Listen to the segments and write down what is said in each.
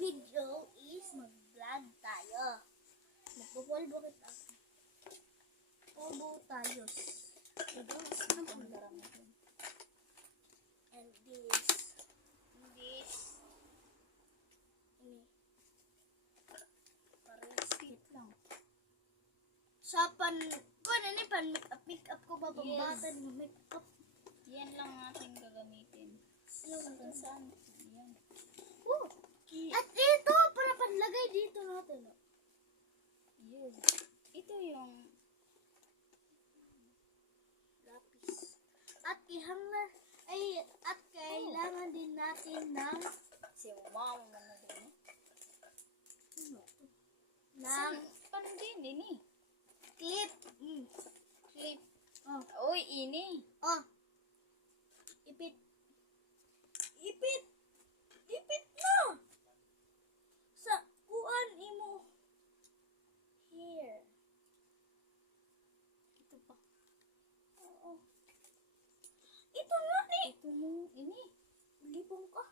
video is mag-vlog tayo. Magpupulbo kita. Pulbo tayo. And this. Ini. Paresit lang. Sa make-up ko babambatan ng make-up. Yan lang ating gagamitin. Yung Kung saan? Yan. At ito, para panlagay dito natin. Yun. Ito yung Lapis. At kailangan din natin ng si mama mo na din. ng Paano din ini? clip. Clip. Oh. Uy, ini. Oh. Ipit na. Sa kuan imo. Here. Ito pa. Oo. Ito na ni. Ito mo, ini. Lipong ka.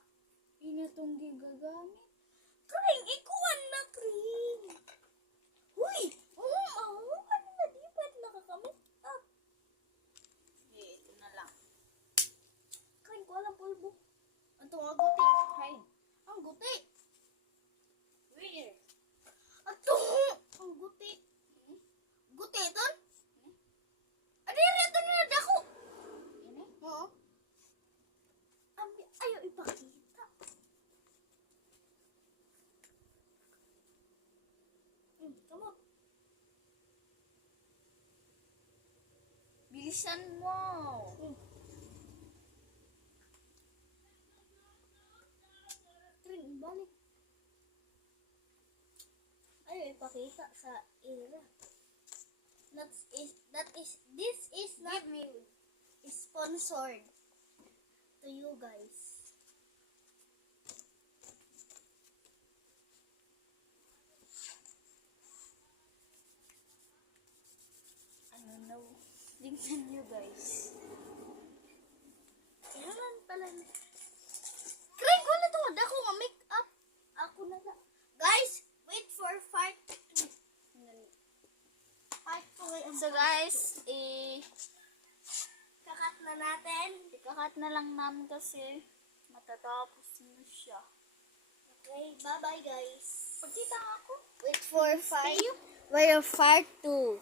Ini itong gigagamit. Kring, ikuan na kring. Huy! Ano na di pa nakakamit? Ito na lang. Kring, ko alam pulbo. Ang guti. Hide. Ang guti. Where? Ang guti. Guti ton? Adiri ito na dako. Ini? Oo. Ayaw ipakita. Kamot. Bilisan mo. Kring, balik. Ayaw ipakita sa era. This is not sponsored to you guys. I don't know. Tingnan nyo guys. Kailangan pala na. Kring, wala to. Dako nga make-up. Ako na lang. Guys, wait for part 2. Part 2. So guys, Kakat na natin. ikakat na lang namin kasi matatapos na siya. Okay, bye-bye guys. Pagkita ako. Wait for part 2.